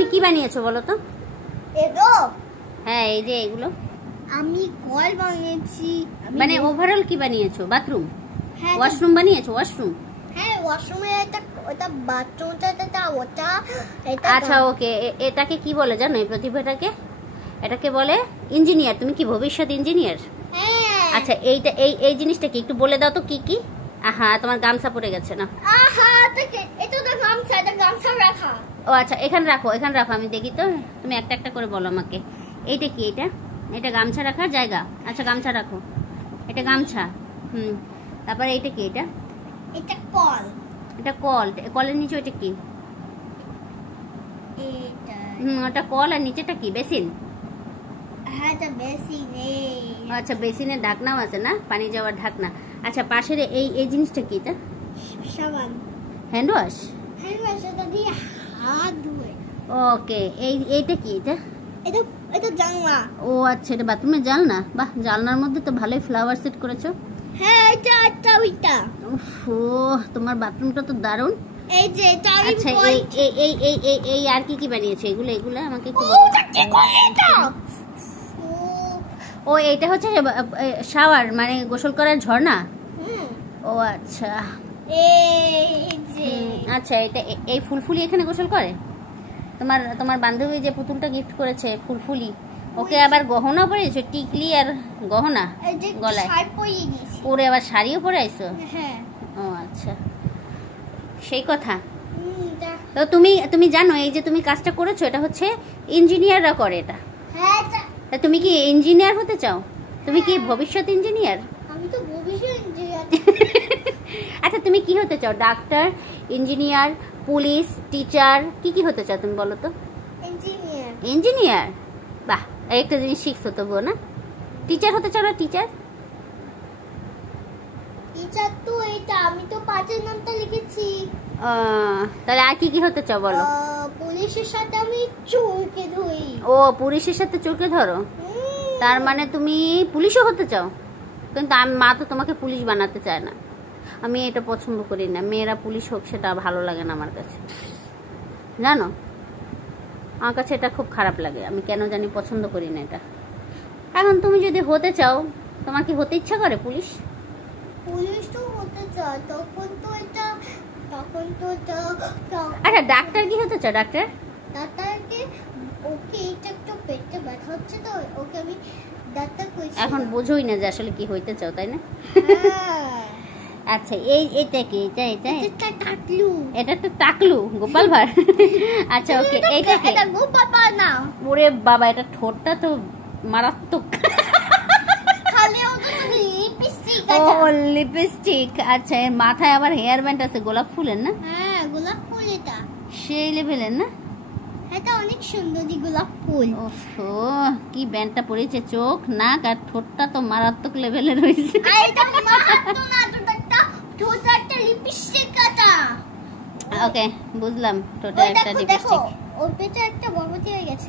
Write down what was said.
তুমি কি বানিয়েছো বলো তো? এগো হ্যাঁ এই যে এগুলো আমি কল বানিয়েছি। মানে ওভারঅল কি বানিয়েছো? বাথরুম, হ্যাঁ ওয়াশরুম বানিয়েছো? ওয়াশরুম, হ্যাঁ ওয়াশরুমে ওটা বাথরুমটা ওটা এটা। আচ্ছা ওকে। এটাকে কি বলে জানো এই প্রতিভাটাকে? এটাকে বলে ইঞ্জিনিয়ার। তুমি কি ভবিষ্যৎ ইঞ্জিনিয়ার? হ্যাঁ। আচ্ছা এইটা এই জিনিসটা কি একটু বলে দাও তো কি কি? আহা তোমার গামছা পড়ে গেছে না? আহা এটা তো গামছা রাখা। ও আচ্ছা এখানে রাখো, এখানে রাখো, আমি দেখি তো। তুমি একটা একটা করে বলো আমাকে। এইটা কি? এটা গামছা রাখার জায়গা। আচ্ছা গামছা রাখো, এটা গামছা। তারপরে এইটা কি? এটা কল। এটা কল। কলের নিচে ওইটা কি? এটা ওটা কল। আর নিচেটা কি? বেসিন। হ্যাঁ এটা বেসিন। আচ্ছা বেসিনের ঢাকনাও আছে না, পানি যাওয়ার ঢাকনা। আচ্ছা পাশের এই জিনিসটা কি? এটা সাবান। Hand wash. হ্যান্ড ওয়াশ এটা দিয়ে হাত ধুয়ে। ওকে এইটা কি? এটা জানলা। ও আচ্ছা এটা বাথরুমের জানলা। বাহ, জানলার মধ্যে তো ভালোই ফ্লাওয়ার সেট করেছো। হ্যাঁ এটা ওইটা। ওফো তোমার বাথরুমটা তো দারুণ। এই যে এটা আচ্ছা এই আর কি কি বানিয়েছো? এগুলো আমাকে একটু বলো। ও এইটা হচ্ছে শাওয়ার, মানে গোসল করার ঝর্ণা। ও আচ্ছা আচ্ছা এটা এই ফুলফুলি এখানে গোসল করে? তোমার বান্ধবী যে পুতুলটা গিফট করেছে ফুলফুলি, ওকে আবার গহনা পরেছো? টিকলি আর গহনা গলায় পরে আবার শাড়িও পরে আইছো? হ্যাঁ। ও আচ্ছা সেই কথা। তো তুমি জানো এই যে তুমি কাজটা করেছো এটা হচ্ছে ইঞ্জিনিয়াররা করে এটা। হ্যাঁ তা তুমি কি ইঞ্জিনিয়ার হতে চাও? তুমি কি ভবিষ্যৎ ইঞ্জিনিয়ার? আমি তো ভবিষ্যৎ ইঞ্জিনিয়ার। আচ্ছা তুমি কি হতে চাও? ডাক্তার, ইঞ্জিনিয়ার, পুলিশ, টিচার, কি হতে চাও তুমি বলো তো? ইঞ্জিনিয়ার। ইঞ্জিনিয়ার, বাহ, একটা জিনিস শিখছো তবুও না? টিচার হতে চাও না? টিচার তো এটা আমি তো পাঁচের নামটা লিখেছি। তাহলে আর কি হতে চাও বলো? পুলিশের সাথে আমি চোরকে ধরি। ও পুলিশের সাথে চোরকে ধরো, তার মানে তুমি পুলিশও হতে চাও? কিন্তু মা তো তোমাকে পুলিশ বানাতে চায় না। আমি এটা পছন্দ করি না, মেয়েরা পুলিশ হোক সেটা ভালো লাগে না আমার কাছে, জানো? আমার কাছে এটা খুব খারাপ লাগে, আমি কেন জানি পছন্দ করি না এটা। এখন তুমি যদি হতে চাও, তোমার কি হতে ইচ্ছা করে পুলিশ? পুলিশ তো হতে চায়, তখন তো এটা আচ্ছা ডাক্তার কি হতে চাও? ডাক্তারকে ওকে এটা একটু পেটে ব্যথা হচ্ছে তো ওকে আমি ডাক্তার কইছি। এখন বোঝোই না যে আসলে কি হইতে চাও, তাই না? আচ্ছা এটা কি? এটা তো টাকলু, গোপাল ভাঁড়। আচ্ছা ওকে এটা গোপাল ভাঁড় না। ওরে বাবা, এটা ঠোঁটটা তো মারাত্মক। ও লিপস্টিক। আচ্ছা এর মাথায় আবার হেয়ার ব্যান্ড আছে গোলাপ ফুলের না? হ্যাঁ গোলাপ ফুল এটা। সেই লেভেলের না? এটা অনেক সুন্দর গোলাপ ফুল। ওহো কি ব্যান্ডটা পরেছে, চোখ নাক আর ঠোঁটটা তো মারাত্মক লেভেলের হয়েছে। ওকে বুঝলাম, ঠোঁটে একটা লিপস্টিক। ওর পেটে একটা বরবটি হয়ে গেছে।